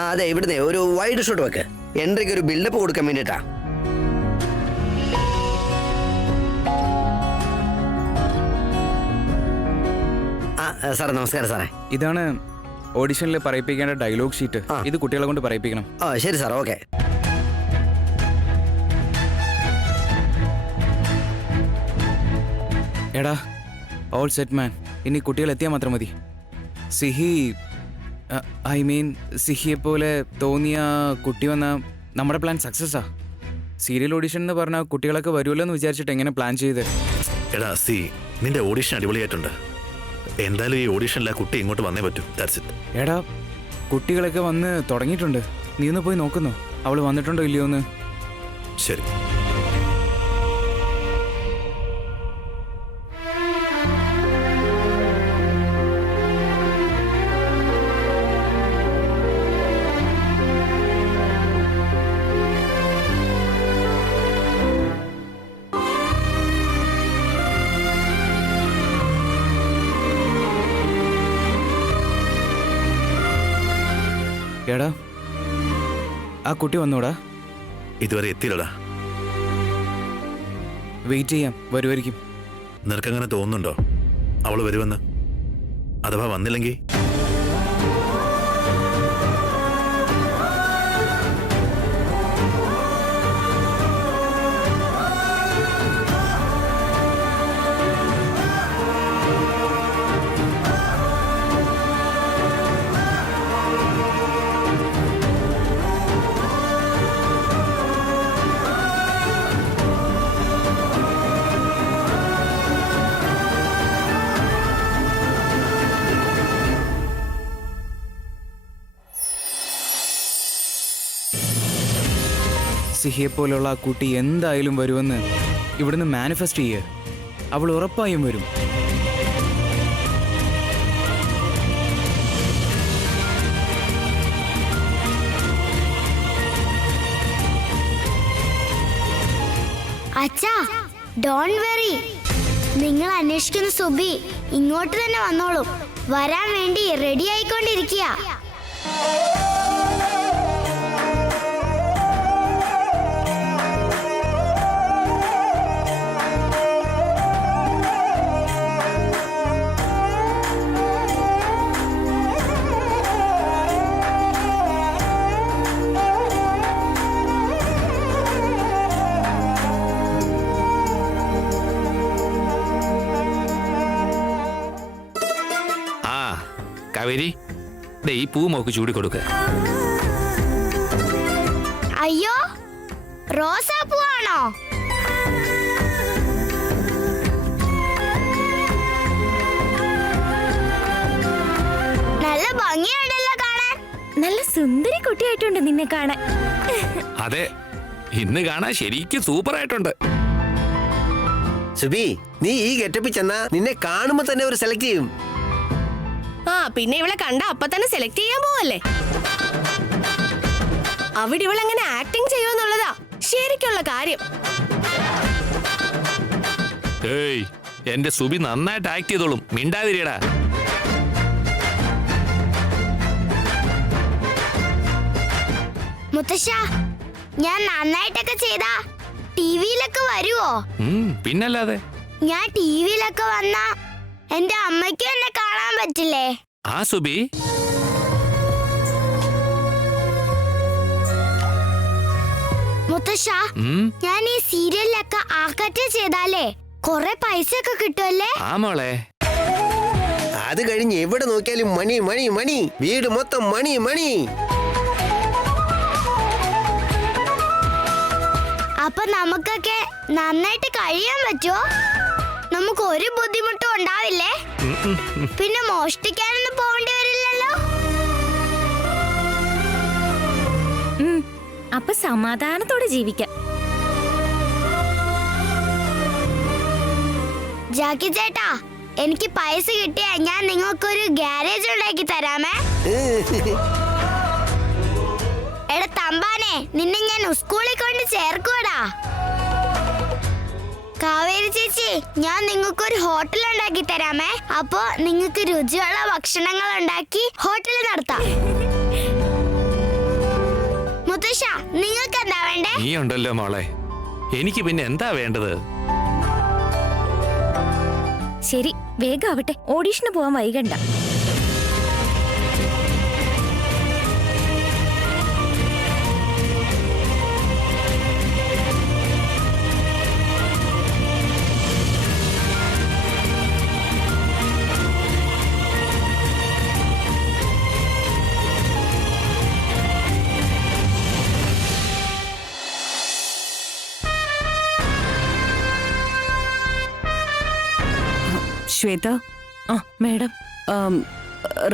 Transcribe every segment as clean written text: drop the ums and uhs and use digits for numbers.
അതെ, ഇവിടുന്ന് ഒരു വൈഡ് ഷോട്ട് വെക്ക്. എൻട്രിക്ക് ഒരു ബിൽഡപ്പ് കൊടുക്കാൻ വേണ്ടിട്ടാ. സാറേ നമസ്കാരം സാറേ. ഇതാണ് ഓഡിഷനിൽ പറയിപ്പിക്കേണ്ട ഡയലോഗ് ഷീറ്റ്. ഇത് കുട്ടികളെ കൊണ്ട് പറയിപ്പിക്കണം. ശരി സാർ, ഓക്കെ. എടാ ഓൾ സെറ്റ് മാൻ. ഇനി കുട്ടികൾ എത്തിയാൽ മാത്രം മതി. സിഹിയെ പോലെ തോന്നിയ കുട്ടി വന്ന നമ്മുടെ പ്ലാൻ സക്സസ്സാ. സീരിയൽ ഓഡിഷൻ എന്ന് പറഞ്ഞാൽ കുട്ടികളൊക്കെ വരുമല്ലോ എന്ന് വിചാരിച്ചിട്ട് എങ്ങനെ പ്ലാൻ ചെയ്ത്? എടാ നിന്റെ ഓഡിഷൻ അടിപൊളിയായിട്ടുണ്ട്. എന്തായാലും ഈ ഓഡിഷനിൽ ആ കുട്ടി ഇങ്ങോട്ട് വന്നേ പറ്റൂ. That's it. എടാ കുട്ടികളൊക്കെ വന്ന് തുടങ്ങിയിട്ടുണ്ട്. നീ ഒന്ന് പോയി നോക്കുന്നോ അവൾ വന്നിട്ടുണ്ടോ ഇല്ലയോ എന്ന്? ശരി. എടാ ആ കുട്ടി വന്നോടാ? ഇതുവരെ എത്തിയില്ലടാ. വെയിറ്റ് ചെയ്യാം, വരുമായിരിക്കും. നിനക്കങ്ങനെ തോന്നുന്നുണ്ടോ അവള് വരുമെന്ന്? അഥവാ വന്നില്ലെങ്കിൽ? സിഹിയെ പോലുള്ള ആ കുട്ടി എന്തായാലും വരുമെന്ന് ഇവിടുന്ന് മാനിഫെസ്റ്റ് ചെയ്യേ. അവൾ ഉറപ്പായും വരും. അച്ഛാ, ഡോണ്ട് വെറി. നിങ്ങൾ അന്വേഷിക്കുന്ന സുബി ഇങ്ങോട്ട് തന്നെ വന്നോളും. വരാൻ വേണ്ടി റെഡി ആയിക്കൊണ്ടിരിക്കുക. ഈ പൂ മോക്ക് ചൂടി കൊടുക്ക. അയ്യോ, റോസാ പൂവാണോ? നല്ല ഭംഗിയുണ്ടല്ലോ കാണാൻ. നല്ല സുന്ദരി കുട്ടിയായിട്ടുണ്ട് നിന്നെ കാണാൻ. അതെ, ഇന്ന് കാണാൻ ശരിക്കും സൂപ്പർ ആയിട്ടുണ്ട്. സുബി, നീ ഈ ഗെറ്റപ്പിൽ ചെന്നാ നിന്നെ കാണുമ്പോ തന്നെ ഒരു സെലക്ട് ചെയ്യും. പിന്നെ ഇവളെ കണ്ട അപ്പൊ തന്നെ സെലക്ട് ചെയ്യാൻ പോവല്ലേ? അവിടെ ഇവളെങ്ങനെ ആക്ടിങ് ചെയ്യുമെന്നുള്ളതാ ശരിക്കുള്ള കാര്യം. ഏയ്, എന്റെ സുബി നന്നായിട്ട് ആക്ട് ചെയ്തോളും. മിണ്ടാതിരിയടാ. മുത്തശ്ശ, ഞാൻ നന്നായിട്ടൊക്കെ ചെയ്താ ടിവിയിലൊക്കെ വരുവോ? പിന്നല്ലാതെ. ഞാൻ ടിവിയിലൊക്കെ വന്നാ എന്റെ അമ്മയ്ക്കും എന്നെ കാണാൻ പറ്റില്ലേ? ആ സുബി, മുത്തശ്ശ, ഞാൻ ഈ സീരിയലിലൊക്കെ ആക്ട് ചെയ്താലേ കൊറേ പൈസ ഒക്കെ കിട്ടുമല്ലേ? ആ മോളെ. അത് കഴിഞ്ഞ് എവിടെ നോക്കിയാലും മണി മണി മണി. വീട് മൊത്തം മണി മണി. അപ്പൊ നമുക്കൊക്കെ നന്നായിട്ട് കഴിയാൻ പറ്റുമോ? നമുക്ക് ഒരു ബുദ്ധിമുട്ടും ഉണ്ടാവില്ലേ? പിന്നെ മോഷ്ടിക്കാനൊന്നും പോകേണ്ടി വരില്ലല്ലോ. അപ്പൊ സമാധാനത്തോടെ ജീവിക്കാം. ജാക്കി ചേട്ടാ, എനിക്ക് പൈസ കിട്ടിയാ ഞാൻ നിങ്ങൾക്കൊരു ഗ്യാരേജ് ഉണ്ടാക്കി തരാമേ. എടാ തമ്പാനെ, നിന്നെ ഞാൻ സ്കൂളിൽ കൊണ്ട് ചേർക്കൂടാ. കാവേരി ചേച്ചി, ഞാൻ നിങ്ങൾക്കൊരു ഹോട്ടൽ ഉണ്ടാക്കി തരാമേ. അപ്പോ നിങ്ങൾക്ക് രുചിയുള്ള ഭക്ഷണങ്ങൾ ഉണ്ടാക്കി ഹോട്ടൽ നടത്താം. മുത്തശ്ശ നിങ്ങൾക്ക് എന്താ വേണ്ടേ? നീ ഉണ്ടല്ലോ മോളെ, എനിക്ക് പിന്നെ എന്താ വേണ്ടത്? ശരി, വേഗം ആവട്ടെ, ഓഡീഷന് പോവാൻ വൈകണ്ട. ശ്വേത, മാഡം,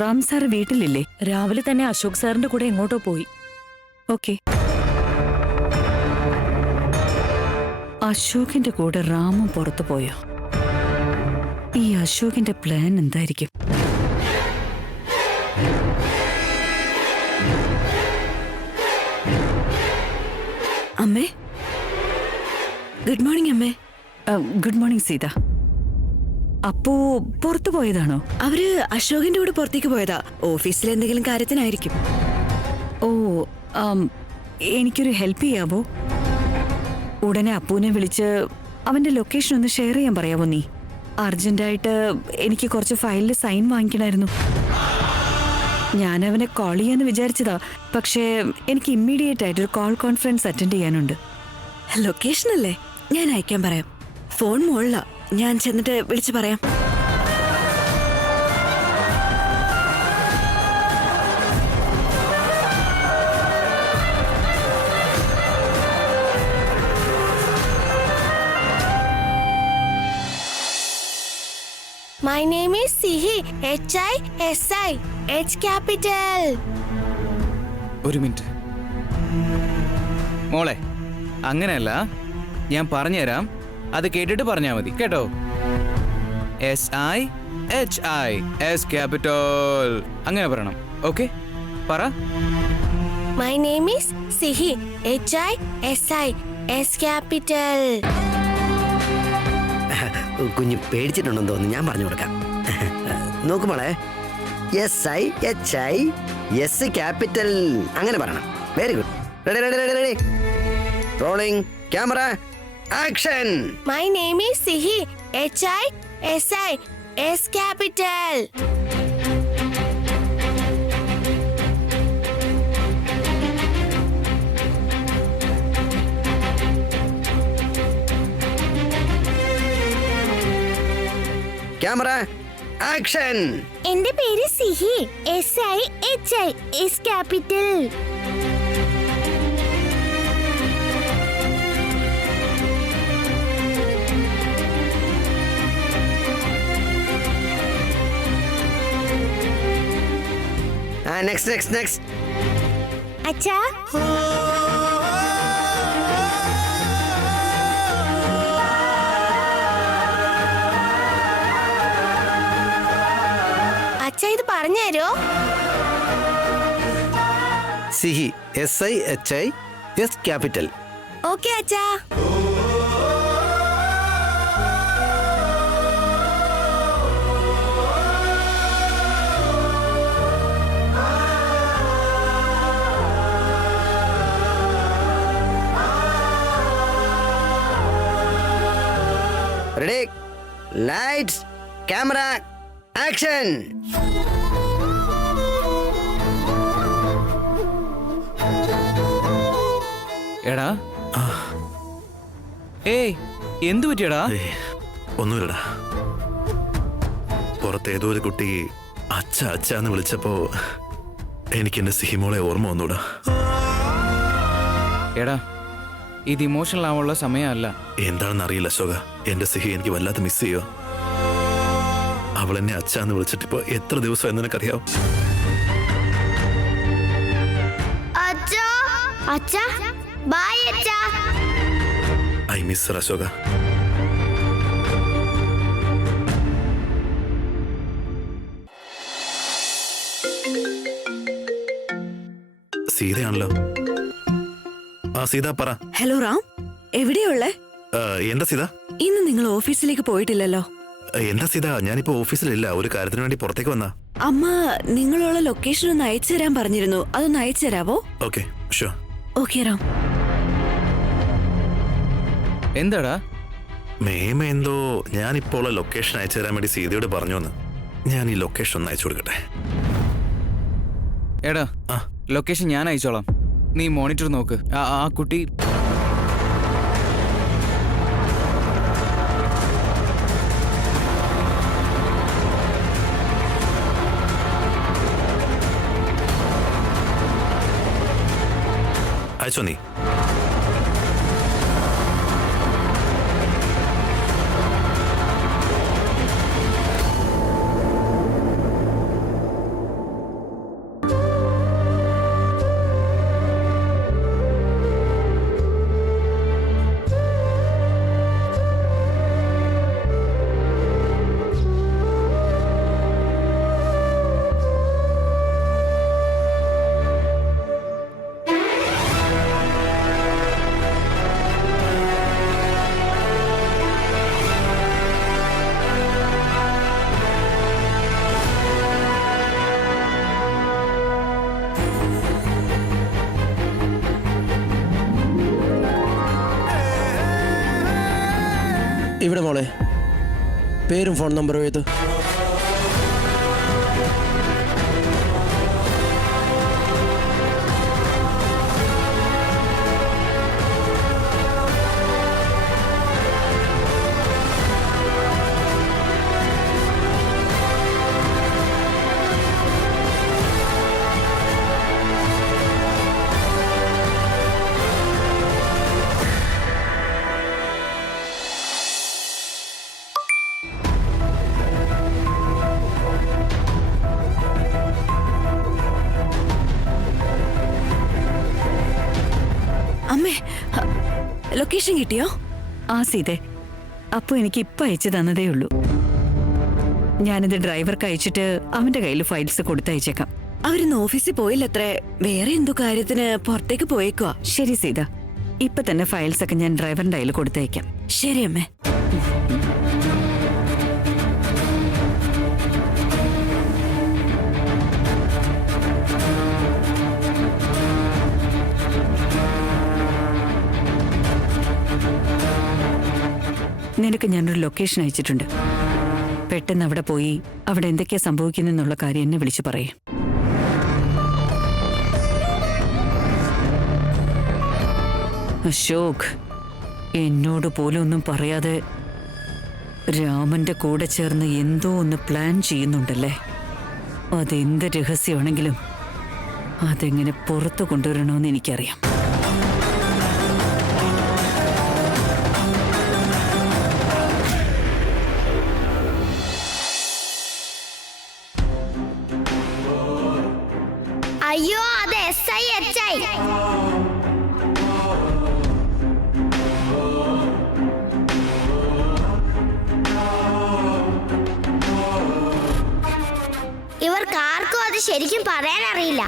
റാം സാർ വീട്ടിലില്ലേ? രാവിലെ തന്നെ അശോക് സാറിന്റെ കൂടെ എങ്ങോട്ടോ പോയി. ഓക്കെ. അശോകിന്റെ കൂടെ റാമും പുറത്തു പോയോ? ഈ അശോകിന്റെ പ്ലാൻ എന്തായിരിക്കും? അമ്മേ, ഗുഡ് മോർണിംഗ് അമ്മേ. Good morning Sita. അപ്പോ പുറത്തു പോയതാണോ? അവര് അശോകിന്റെ കൂടെ പുറത്തേക്ക് പോയതാ. ഓഫീസിൽ എന്തെങ്കിലും കാര്യത്തിനായിരിക്കും. ഓ, എനിക്കൊരു ഹെൽപ്പ് ചെയ്യാവോ? ഉടനെ അപ്പൂനെ വിളിച്ച് അവന്റെ ലൊക്കേഷൻ ഒന്ന് ഷെയർ ചെയ്യാൻ പറയാവോ നീ? അർജന്റായിട്ട് എനിക്ക് കുറച്ച് ഫയലിൽ സൈൻ വാങ്ങിക്കണമായിരുന്നു. ഞാൻ അവനെ കോൾ ചെയ്യാന്ന് വിചാരിച്ചതാ, പക്ഷേ എനിക്ക് ഇമ്മീഡിയറ്റ് ആയിട്ട് ഒരു കോൾ കോൺഫറൻസ് അറ്റൻഡ് ചെയ്യാനുണ്ട്. ലൊക്കേഷൻ അല്ലേ? ഞാൻ അയക്കാൻ പറയാം. ഫോൺ മുകളിലാ, ഞാൻ ചെന്നിട്ട് വിളിച്ചു പറയാം. My name is Sihi. HISI. H capital. ഒരു മിനിറ്റ് മോളെ, അങ്ങനെയല്ല, ഞാൻ പറഞ്ഞുതരാം, അത് കേട്ടിട്ട് പറഞ്ഞാൽ മതി കേട്ടോ. SIHI S capital അങ്ങനെ പറയണം. ഓക്കെ, പറ. My name is Sihi. HISI. S capital. കുഞ്ഞ് പേടിച്ചിട്ടുണ്ടെന്ന് തോന്നുന്നു, ഞാൻ പറഞ്ഞു കൊടുക്കാം. നോക്കുമോളെ, SIHI S ക്യാപിറ്റൽ അങ്ങനെ പറയണം. Very good. Ready ready ready ready. Rolling camera action. My name is Sihi. HISI. S capital. Camera action. എന്റെ പേര് സിഹി. SIHI S capital. Next next next. അച്ഛാ, അച്ഛാ, ഇത് പറഞ്ഞുതരോ? സിഹി SIHI S ക്യാപിറ്റൽ. ഓക്കെ അച്ഛാ. Ready, lights, camera action. എടാ, ഏയ് എന്തു പറ്റിയടാ? ഒന്നുമില്ലടാ, പുറത്തേതോ ഒരു കുട്ടി അച്ഛ അച്ഛ എന്ന് വിളിച്ചപ്പോ എനിക്ക് എന്റെ സിഹിമോളെ ഓർമ്മ വന്നൂടാ. എടാ, ഇത് ഇമോഷണൽ ആവാനുള്ള സമയമല്ല. എന്താണെന്ന് അറിയില്ല അശോക, എന്റെ സിഹി എനിക്ക് വല്ലാതെ മിസ് ചെയ്യോ. അവൾ എന്നെ അച്ഛ എന്ന് വിളിച്ചിട്ടിപ്പോ എത്ര ദിവസം എന്ന് നിനക്കറിയാം? അച്ഛാ, അച്ഛാ, ബൈ അച്ഛാ. I miss her Ashoka. സീതയാണല്ലോ. ആ സീത പറ. ഹലോ റാം, എവിടെയുള്ളേ? എന്താ സീത? ഇന്ന് നിങ്ങൾ ഓഫീസിലേക്ക് പോയിട്ടില്ലല്ലോ. എന്താ സീത, ഞാനിപ്പോ ഓഫീസിലില്ല, ഒരു കാര്യത്തിന് വേണ്ടി പുറത്തേക്ക് വന്നാ. അമ്മ നിങ്ങളുള്ള ലൊക്കേഷൻ ഒന്ന് അയച്ചു തരാൻ പറഞ്ഞിരുന്നു, അതൊന്ന് അയച്ചു തരാവോ? Okay, sure. ഓക്കെ റാം. എന്താടാ? മേമ എന്തോ ഞാനിപ്പോൾ ലൊക്കേഷൻ അയച്ചു തരാൻ വേണ്ടി സീതയോട് പറഞ്ഞു എന്ന്. ഞാൻ ഈ ലൊക്കേഷൻ ഒന്ന് അയച്ചു കൊടുക്കട്ടെ. എടാ, ലൊക്കേഷൻ ഞാൻ അയച്ചോളാം. നീ മോണിറ്റർ നോക്ക്. ആ കുട്ടി അയച്ചോ നീ? ഇവിടെ മോളെ, പേരും ഫോൺ നമ്പറും ഏത്? അമ്മേ, ലൊക്കേഷൻ കിട്ടിയോ? ആ സീതേ, അപ്പു എനിക്ക് ഇപ്പൊ അയച്ചു തന്നതേ ഉള്ളൂ. ഞാനിത് ഡ്രൈവർക്ക് അയച്ചിട്ട് അവന്റെ കയ്യിൽ ഫയൽസ് കൊടുത്തയച്ചേക്കാം. അവരിന്ന് ഓഫീസിൽ പോയില്ലത്രേ. വേറെ എന്തോ കാര്യത്തിന് പുറത്തേക്ക് പോയേക്കുവാ. ശരി സീത, ഇപ്പൊ തന്നെ ഫയൽസ് ഒക്കെ ഞാൻ ഡ്രൈവറിന്റെ കയ്യിൽ കൊടുത്തയക്കാം. ശരി അമ്മേ. നിനക്ക് ഞാനൊരു ലൊക്കേഷൻ അയച്ചിട്ടുണ്ട്. പെട്ടെന്ന് അവിടെ പോയി അവിടെ എന്തൊക്കെയാ സംഭവിക്കുന്നെന്നുള്ള കാര്യം എന്നെ വിളിച്ചു പറയേ. അശോക് എന്നോട് പോലും ഒന്നും പറയാതെ രാമന്റെ കൂടെ ചേർന്ന് എന്തോ ഒന്ന് പ്ലാൻ ചെയ്യുന്നുണ്ടല്ലേ? അതെന്ത് രഹസ്യമാണെങ്കിലും അതെങ്ങനെ പുറത്തു കൊണ്ടുവരണമെന്ന് എനിക്കറിയാം. അയ്യോ, അത് SIHI. ഇവർക്കാർക്കും അത് ശരിക്കും പറയാൻ അറിയില്ല.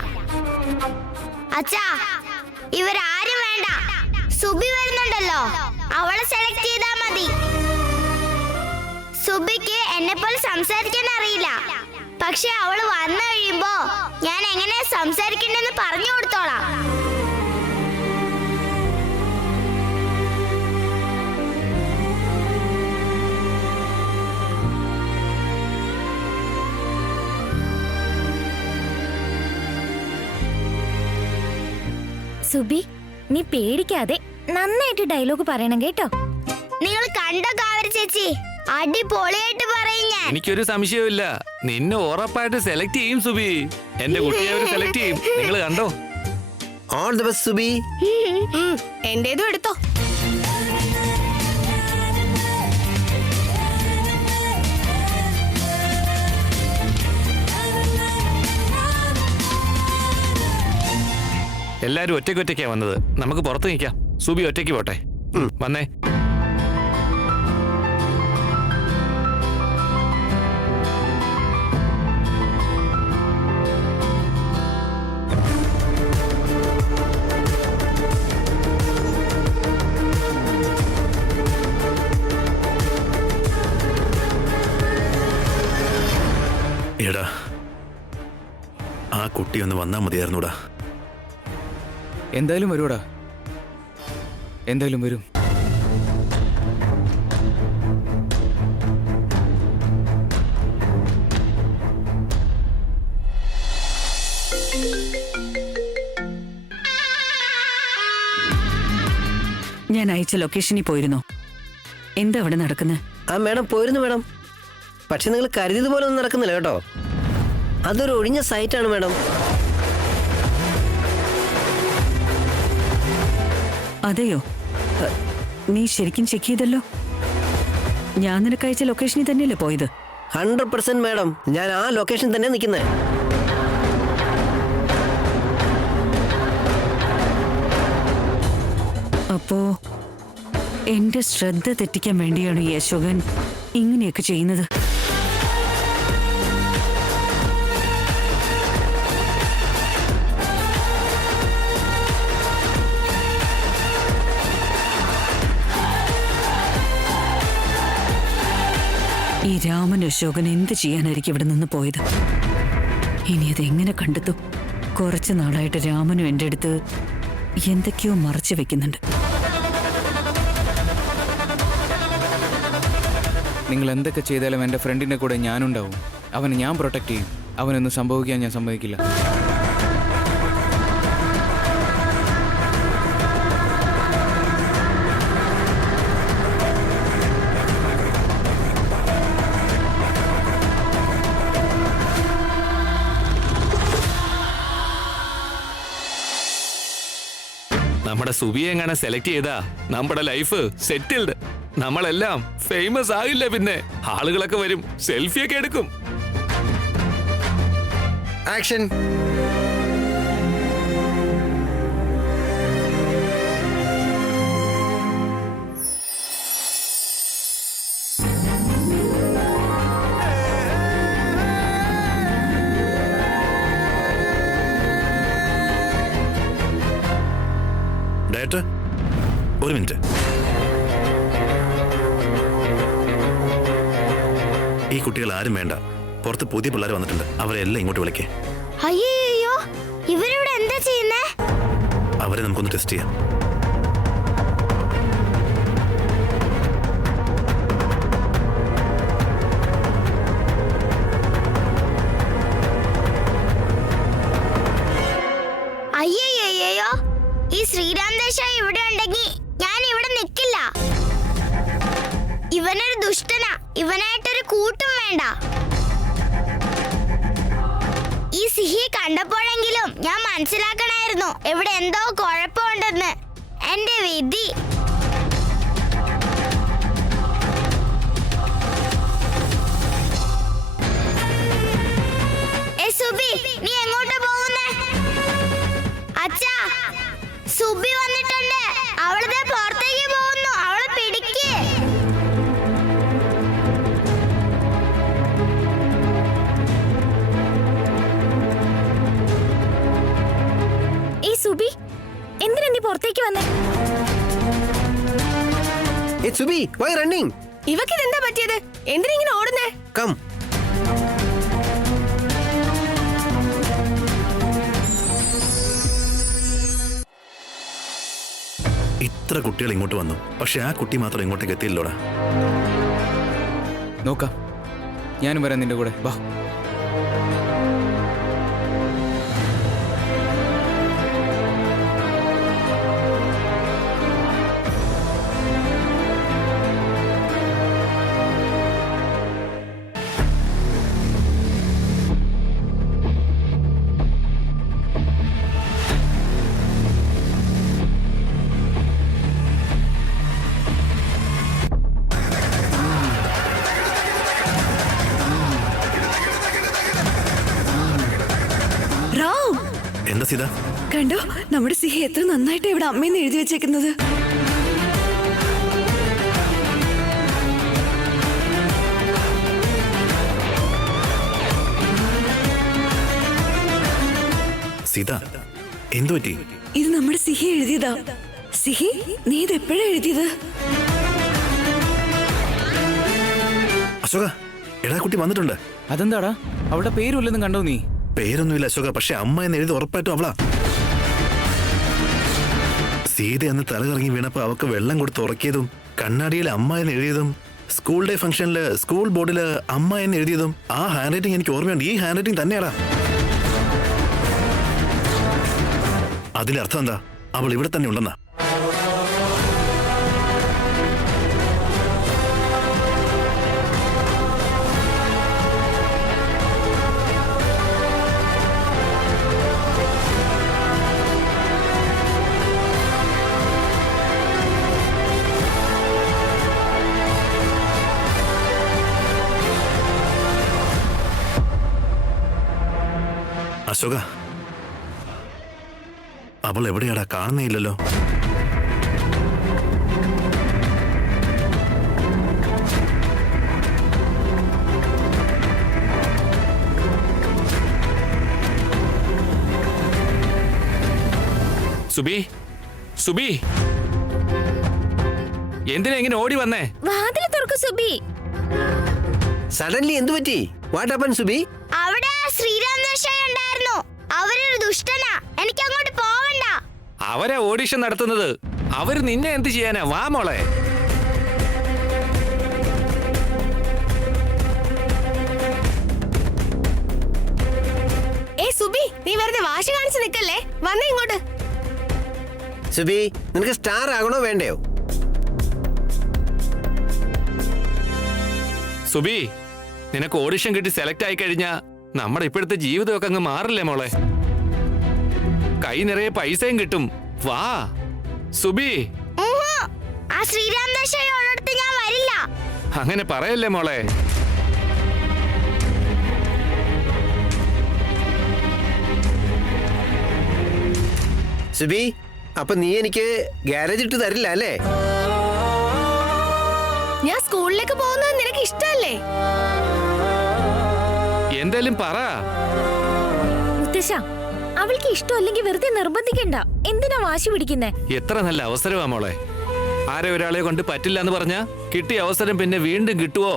അച്ഛാ, ഇവരാരും വേണ്ട. സുബി വരുന്നുണ്ടല്ലോ, അവളെ സെലക്ട് ചെയ്താ മതി. സുബിക്ക് എന്നെപ്പോലെ സംസാരിക്കാൻ അറിയില്ല. പക്ഷെ അവള് വന്നു കഴിയുമ്പോ ഞാൻ എങ്ങനെ സംസാരിക്കണ്ടെന്ന് പറഞ്ഞു കൊടുത്തോളാം. സുബി, നീ പേടിക്കാതെ നന്നായിട്ട് ഡയലോഗ് പറയണം കേട്ടോ. നിങ്ങൾ കണ്ടോ കാവരി ചേച്ചി? അടിപൊളിയായിട്ട് പറയും ഞാൻ. എനിക്കൊരു സംശയവുമില്ല, നിന്നെ ഉറപ്പായിട്ട് സെലക്ട് ചെയ്യും സുബി. എന്റെ കുട്ടിയെ അവര് സെലക്ട് ചെയ്യും. നിങ്ങൾ കണ്ടോ? All the best Subi. എന്റേതും എടുത്തോ. എല്ലാരും ഒറ്റയ്ക്കൊറ്റയ്ക്കാ വന്നത്. നമുക്ക് പുറത്ത് നിൽക്കാം. സുബി ഒറ്റയ്ക്ക് പോട്ടെ. വന്നേ. എടാ, ആ കുട്ടി ഒന്ന് വന്നാ മതിയായിരുന്നൂടാ. എന്തായാലും വരുവാടാ, എന്തായാലും വരും. ഞാൻ അയച്ച ലൊക്കേഷനിൽ പോയിരുന്നോ? എന്താ അവിടെ നടക്കുന്നത്? ആ മാഡം പോയിരുന്നു മാഡം. പക്ഷെ നിങ്ങൾ കരുതിയതുപോലെ ഒന്നും നടക്കുന്നില്ല കേട്ടോ. അതൊരു ഒഴിഞ്ഞ സൈറ്റാണ് മാഡം. അതെയോ? നീ ശരിക്കും ചെക്ക് ചെയ്തല്ലോ? ഞാൻ നിനക്ക് അയച്ച ലൊക്കേഷനിൽ തന്നെയല്ലേ പോയത്? 100% മാഡം, ഞാൻ ആ ലൊക്കേഷൻ തന്നെ നിൽക്കുന്നത്. അപ്പോ എന്റെ ശ്രദ്ധ തെറ്റിക്കാൻ വേണ്ടിയാണ് ഈ അശോകൻ ഇങ്ങനെയൊക്കെ ചെയ്യുന്നത്. ഈ രാമൻ അശോകൻ എന്ത് ചെയ്യാനായിരിക്കും ഇവിടെ നിന്ന് പോയത്? ഇനി അതെങ്ങനെ കണ്ടെത്തും? കുറച്ചു നാളായിട്ട് രാമനും എൻ്റെ അടുത്ത് എന്തൊക്കെയോ മറച്ചു വെക്കുന്നുണ്ട്. നിങ്ങൾ എന്തൊക്കെ ചെയ്താലും എൻ്റെ ഫ്രണ്ടിൻ്റെ കൂടെ ഞാനുണ്ടാവും. അവനെ ഞാൻ പ്രൊട്ടക്ട് ചെയ്യും. അവനൊന്നും സംഭവിക്കാൻ ഞാൻ സമ്മതിക്കില്ല. നമ്മുടെ സുബിയെ എങ്ങനെ സെലക്ട് ചെയ്താ നമ്മുടെ ലൈഫ് സെറ്റിൽഡ്. നമ്മളെല്ലാം ഫേമസ് ആകില്ല. പിന്നെ ആളുകളൊക്കെ വരും, സെൽഫിയൊക്കെ എടുക്കും. ആക്ഷൻ. ഡയറക്ടർ, ഒരു മിനിറ്റ്. ഈ കുട്ടികൾ ആരും വേണ്ട. പുറത്ത് പുതിയ പിള്ളേർ വന്നിട്ടുണ്ട്. അവരെല്ലാം ഇങ്ങോട്ട് വിളിക്കേ. അയ്യോ, ഇവരിവിടെ എന്താ ചെയ്യുന്നേ? അവരെ നമുക്കൊന്ന് ടെസ്റ്റ് ചെയ്യാം. അയ്യോ, ഈ ശ്രീരാം ദേശായി ഇവിടെ ഉണ്ടെങ്കിൽ ഞാൻ ഇവിടെ നിൽക്കില്ല. ഇവനൊരു ദുഷ്ടനാ. ഇവനായിട്ടൊരു കൂട്ടും വേണ്ട. ഈ സിഹിയെ കണ്ടപ്പോഴെങ്കിലും ഞാൻ മനസ്സിലാക്കണമായിരുന്നു ഇവിടെ എന്തോ കുഴപ്പമുണ്ടെന്ന്. എന്റെ വിധി. സുബി, നീ എങ്ങോട്ടാ പോകുന്നേ? അച്ഛാ, സുബി വന്നിട്ടുണ്ട്. അവളെ പുറത്തേക്ക് പോകുന്നു. അവളെ പിടിക്ക്. സുബി, എന്തിനാ നീ പുറത്തേക്ക് വന്നേ? Subi, why running? ഇവക്ക് എന്താ പറ്റിയത്? എന്തിനാ ഇങ്ങനെ ഓടുന്നേ? Come. ഇത്ര കുട്ടികൾ ഇങ്ങോട്ട് വന്നു, പക്ഷെ ആ കുട്ടി മാത്രം ഇങ്ങോട്ടേക്ക് എത്തിയില്ലോടാ. നോക്കാം, ഞാനും വരാം നിന്റെ കൂടെ. വാ. എന്താ സീത? കണ്ടോ, നമ്മുടെ സിഹ എത്ര നന്നായിട്ട് ഇവിടെ അമ്മയെന്ന് എഴുതി വെച്ചേക്കുന്നത്. സീത, എന്തു പറ്റി? ഇത് നമ്മുടെ സിഹ എഴുതിയതാ. സിഹി, നീ ഇത് എപ്പോഴാ എഴുതിയത്? അശോക, എടാ കുട്ടി വന്നിട്ടുണ്ട്. അതെന്താടാ, അവളുടെ പേരുമില്ലെന്നും കണ്ടോ നീ? പേരൊന്നുമില്ല അശോക, പക്ഷെ അമ്മ എന്ന് എഴുതി ഉറപ്പായിട്ടും അവളാ. സീത അന്ന് തലകറങ്ങി വീണപ്പോ അവക്ക് വെള്ളം കൊടുത്ത് ഉറക്കിയതും കണ്ണാടിയിൽ അമ്മ എന്ന് എഴുതിയതും സ്കൂൾ ഡേ ഫംഗ്ഷനില് സ്കൂൾ ബോർഡില് അമ്മ എന്ന് എഴുതിയതും ആ ഹാൻഡ് റൈറ്റിംഗ് എനിക്ക് ഓർമ്മയുണ്ട്. ഈ ഹാൻഡ് റൈറ്റിംഗ് തന്നെയാടാ. അതിന്റെ അർത്ഥം എന്താ? അവൾ ഇവിടെ തന്നെ ഉണ്ടെന്നാ. അശോക, അവൾ എവിടെയാടാ? കാണുന്നേയില്ലല്ലോ. സുബി, സുബി, എന്തിനാ ഇങ്ങനെ ഓടി വന്നേ? വാതിൽ തുറക്കു സുബി. സഡൻലി എന്തു പറ്റി? What happen Subi? അവിടെ ശ്രീരാം ദേശായി ഉണ്ടായിരുന്നു. അവരൊരു ദുഷ്ടനാ. എനിക്ക് അങ്ങോട്ട് പോവണ്ട. അവരാ ഓഡിഷൻ നടത്തുന്നത്. അവര് നിന്നെ എന്ത് ചെയ്യാനാ? വാ മോളെ. സുബി, നീ വെറുതെ വാശി കാണിച്ച് നിക്കല്ലേ, വന്നേ ഇങ്ങോട്ട്. സുബി, നിനക്ക് സ്റ്റാർ ആകണോ വേണ്ടയോ? സുബി, നിനക്ക് ഓഡിഷൻ കിട്ടി സെലക്ട് ആയി കഴിഞ്ഞാ നമ്മുടെ ഇപ്പോഴത്തെ ജീവിതമൊക്കെ അങ്ങ് മാറില്ലേ മോളെ? കൈ നിറയെ പൈസയും കിട്ടും. വാ സുബി. ആ ശ്രീരാം ദേശായി ഉള്ളിടത്ത് ഞാൻ വരില്ല. അങ്ങനെ പറയല്ലേ മോളെ. സുബി, അപ്പൊ നീ എനിക്ക് ഗ്യാരേജ് ഇട്ട് തരില്ല അല്ലേ? ഞാൻ സ്കൂളിലേക്ക് പോകുന്നത് നിനക്ക് ഇഷ്ടല്ലേ? എന്തായാലും പറ. മുത്തശ്ശ, അവൾക്ക് ഇഷ്ടമല്ലെങ്കിൽ വെറുതെ നിർബന്ധിക്കണ്ട. എന്തിനാ വാശി പിടിക്കുന്നേ? എത്ര നല്ല അവസരമാ മോളെ. ആരെ ഒരാളെ കൊണ്ട് പറ്റില്ല എന്ന് പറഞ്ഞാ കിട്ടിയ അവസരം പിന്നെ വീണ്ടും കിട്ടുവോ?